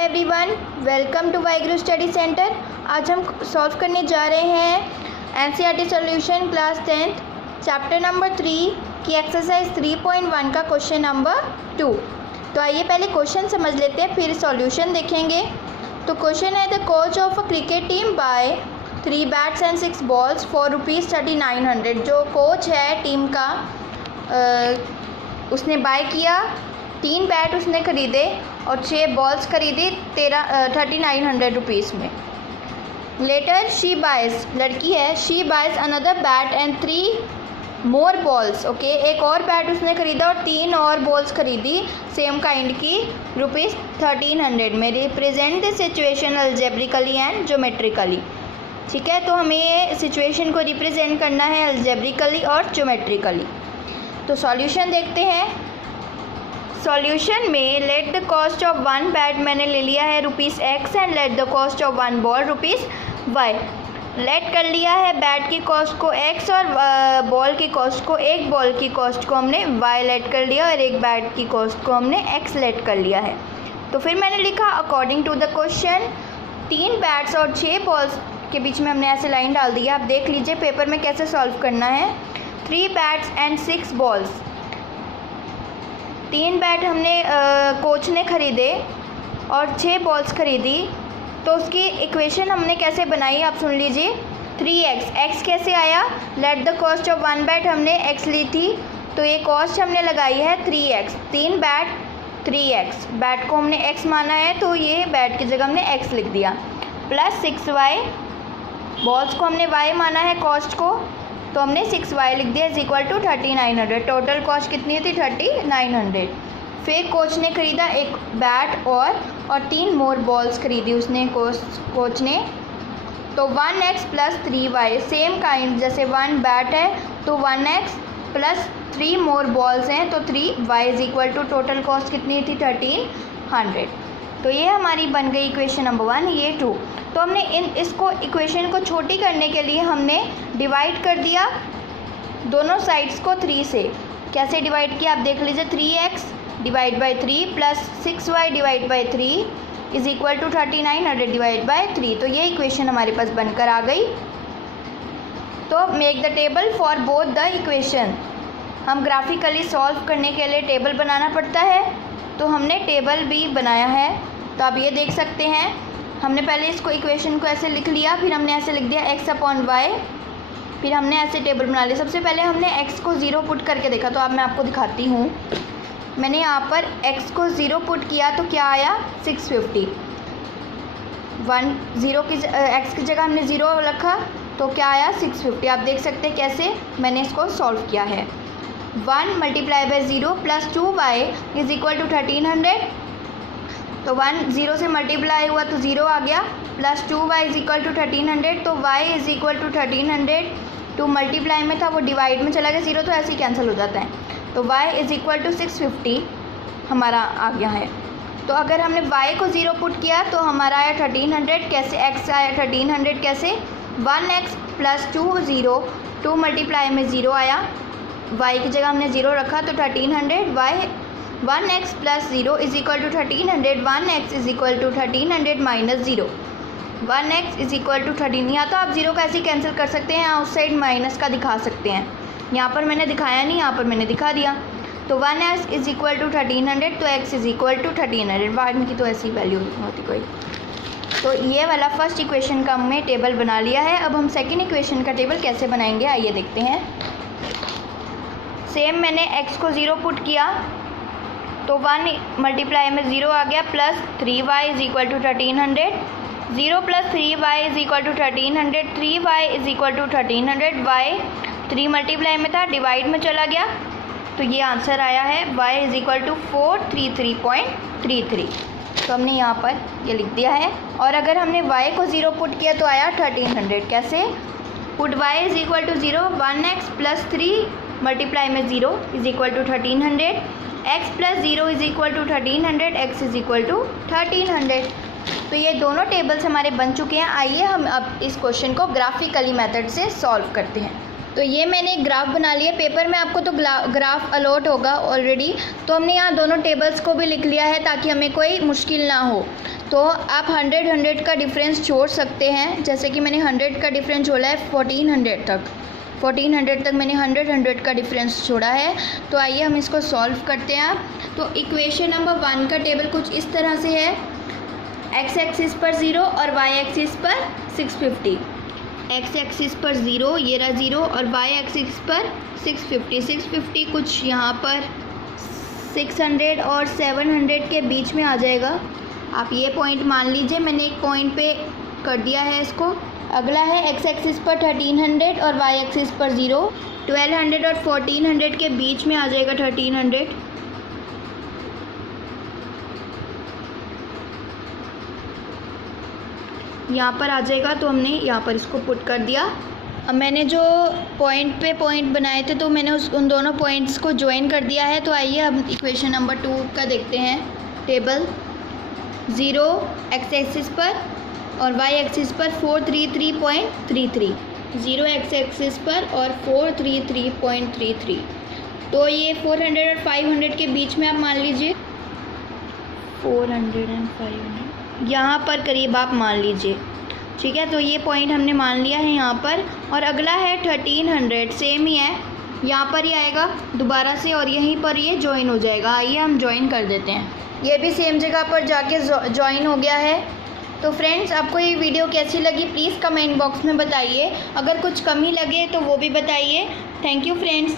Everyone, welcome to Waheguru study centre. आज हम solve करने जा रहे हैं NCERT solution class 10th chapter number 3 की एक्सरसाइज 3.1 का क्वेश्चन नंबर 2। तो आइए पहले क्वेश्चन समझ लेते हैं, फिर सॉल्यूशन देखेंगे। तो क्वेश्चन है, the coach of a cricket team buy 3 bats and 6 balls for ₹3900। जो कोच है टीम का उसने बाय किया, 3 बैट उसने ख़रीदे और 6 बॉल्स ख़रीदी 3900 रुपीज़ में। लेटर शी बाइज, लड़की है, she buys another bat and 3 more balls. Okay, एक और बैट उसने ख़रीदा और 3 और बॉल्स ख़रीदी सेम काइंड की ₹1300 में। Represent the situation algebraically and geometrically. ठीक है, तो हमें ये सिचुएशन को रिप्रेजेंट करना है अलजेब्रिकली और ज्योमेट्रिकली। तो सॉल्यूशन देखते हैं। सॉल्यूशन में let the cost of 1 bat मैंने ले लिया है ₹X and let the cost of 1 ball ₹Y। Let कर लिया है बैट की कॉस्ट को X और बॉल की कॉस्ट को, एक बॉल की कॉस्ट को हमने Y लेट कर लिया और एक बैट की कॉस्ट को हमने X लेट कर लिया है। तो फिर मैंने लिखा according to the question 3 bats और 6 बॉल्स के बीच में हमने ऐसे लाइन डाल दी है। आप देख लीजिए पेपर में कैसे सॉल्व करना है। 3 बैट्स एंड 6 बॉल्स, 3 बैट हमने कोच ने ख़रीदे और 6 बॉल्स ख़रीदी। तो उसकी इक्वेशन हमने कैसे बनाई आप सुन लीजिए। 3x, x कैसे आया, late the cost of 1 bat हमने x ली थी, तो ये कॉस्ट हमने लगाई है 3x। 3 बैट 3x, बैट को हमने x माना है तो ये बैट की जगह हमने x लिख दिया, प्लस 6y, बॉल्स को हमने y माना है कॉस्ट को, तो हमने 6y लिख दिया is equal to 3900। Total cost कितनी थी 3900। फिर कोच ने ख़रीदा एक बैट और 3 मोर बॉल्स ख़रीदी उसने कोच ने, तो 1x plus 3y same kind, जैसे 1 बैट है तो 1x प्लस 3 मोर बॉल्स हैं तो 3y is equal to total cost कितनी थी 1300। तो ये हमारी बन गई इक्वेशन नंबर 1, ये 2। तो हमने इसको इक्वेशन को छोटी करने के लिए हमने डिवाइड कर दिया दोनों साइड्स को 3 से। कैसे डिवाइड किया आप देख लीजिए। 3x divide by 3 plus 6y divide by 3 is equal to 3900 divide by 3। तो ये इक्वेशन हमारे पास बनकर आ गई। तो make the table for both the equation. हम ग्राफिकली सॉल्व करने के लिए टेबल बनाना पड़ता है, तो हमने टेबल भी बनाया है। तो आप ये देख सकते हैं, हमने पहले इसको इक्वेशन को ऐसे लिख लिया, फिर हमने ऐसे लिख दिया x/y, फिर हमने ऐसे टेबल बना लिया। सबसे पहले हमने x को 0 पुट करके देखा, तो अब मैं आपको दिखाती हूँ। मैंने यहाँ पर x को 0 पुट किया तो क्या आया 650। 0 की x की जगह हमने 0 रखा तो क्या आया 650। आप देख सकते हैं कैसे मैंने इसको सॉल्व किया है। 1 multiply by 0 plus 2y is equal to 1300। तो 1 0 से मल्टीप्लाई हुआ तो 0 आ गया, plus 2y is equal to 1300, तो y is equal to 1300। 2 multiply में था वो डिवाइड में चला गया 0, तो ऐसे ही कैंसिल हो जाता है। तो y इज इक्वल टू 650 हमारा आ गया है। तो अगर हमने y को 0 पुट किया तो हमारा आया 1300। कैसे x आया 1300 कैसे, 1x प्लस 2 मल्टीप्लाई में 0 आया, y की जगह हमने 0 रखा तो 1300। y 1x plus 0 is equal to 1300। 1x is equal to 1300 minus 0, 1x is equal to 13। या तो आप 0 का ऐसे कैंसिल कर सकते हैं, आउट साइड माइनस का दिखा सकते हैं। यहाँ पर मैंने दिखाया नहीं, यहाँ पर मैंने दिखा दिया। तो 1x इज इक्वल टू 1300, तो x इज इक्वल टू 1300। बाद में की तो ऐसी वैल्यू नहीं होती कोई। तो ये वाला फर्स्ट इक्वेशन का हमने टेबल बना लिया है। अब हम सेकेंड इक्वेशन का टेबल कैसे बनाएंगे आइए देखते हैं। सेम मैंने x को 0 पुट किया तो 1 मल्टीप्लाई में 0 आ गया, plus 3y is equal to 1300। 0 plus 3y is equal to 1300। 3y is equal to 1300। y 3 multiply में था डिवाइड में चला गया, तो ये आंसर आया है y इज इक्वल टू 433.33। तो हमने यहाँ पर ये लिख दिया है। और अगर हमने y को 0 पुट किया तो आया 1300। कैसे, put y is equal to 0, 1x plus 3 multiply में 0 is equal to 1300। x plus 0 is equal to 1300, x is equal to 1300। तो ये दोनों टेबल्स हमारे बन चुके हैं। आइए हम अब इस क्वेश्चन को ग्राफिकली मेथड से सॉल्व करते हैं। तो ये मैंने एक ग्राफ बना लिया। पेपर में आपको तो ग्राफ अलॉट होगा ऑलरेडी, तो हमने यहाँ दोनों टेबल्स को भी लिख लिया है ताकि हमें कोई मुश्किल ना हो। तो आप 100 का डिफरेंस छोड़ सकते हैं, जैसे कि मैंने 100 का डिफरेंस छोड़ा है 1400 तक मैंने 100 का डिफरेंस छोड़ा है। तो आइए हम इसको सॉल्व करते हैं। तो इक्वेशन नंबर 1 का टेबल कुछ इस तरह से है। एक्स एक्सिस पर 0 और वाई एक्सिस पर 650। एक्स एक्सिस पर 0, ये रहा 0, और वाई एक्सिस पर 650 कुछ यहाँ पर 600 और 700 के बीच में आ जाएगा। आप ये पॉइंट मान लीजिए, मैंने एक पॉइंट पे कर दिया है इसको। अगला है एक्स एक्सिस पर 1300 और वाई एक्सिस पर 0। 1200 और 1400 के बीच में आ जाएगा 1300। यहाँ पर आ जाएगा, तो हमने यहाँ पर इसको पुट कर दिया। अब मैंने जो पॉइंट पे पॉइंट बनाए थे तो मैंने उन दोनों पॉइंट्स को ज्वाइन कर दिया है। तो आइए हम इक्वेशन नंबर 2 का देखते हैं टेबल। 0 एक्स एक्सिस पर और वाई एक्सिस पर 433.33। 0 एक्स एक्सिस पर और 433.33। तो ये 400 और 500 के बीच में आप मान लीजिए, 400 एंड 500 यहाँ पर करीब आप मान लीजिए। ठीक है, तो ये पॉइंट हमने मान लिया है यहाँ पर। और अगला है 1300, सेम ही है, यहाँ पर ही आएगा दोबारा से और यहीं पर ये ज्वाइन हो जाएगा। आइए हम ज्वाइन कर देते हैं। ये भी सेम जगह पर जाके ज्वाइन हो गया है। तो फ्रेंड्स, आपको ये वीडियो कैसी लगी प्लीज़ कमेंट बॉक्स में बताइए। अगर कुछ कमी लगे तो वो भी बताइए। Thank you friends.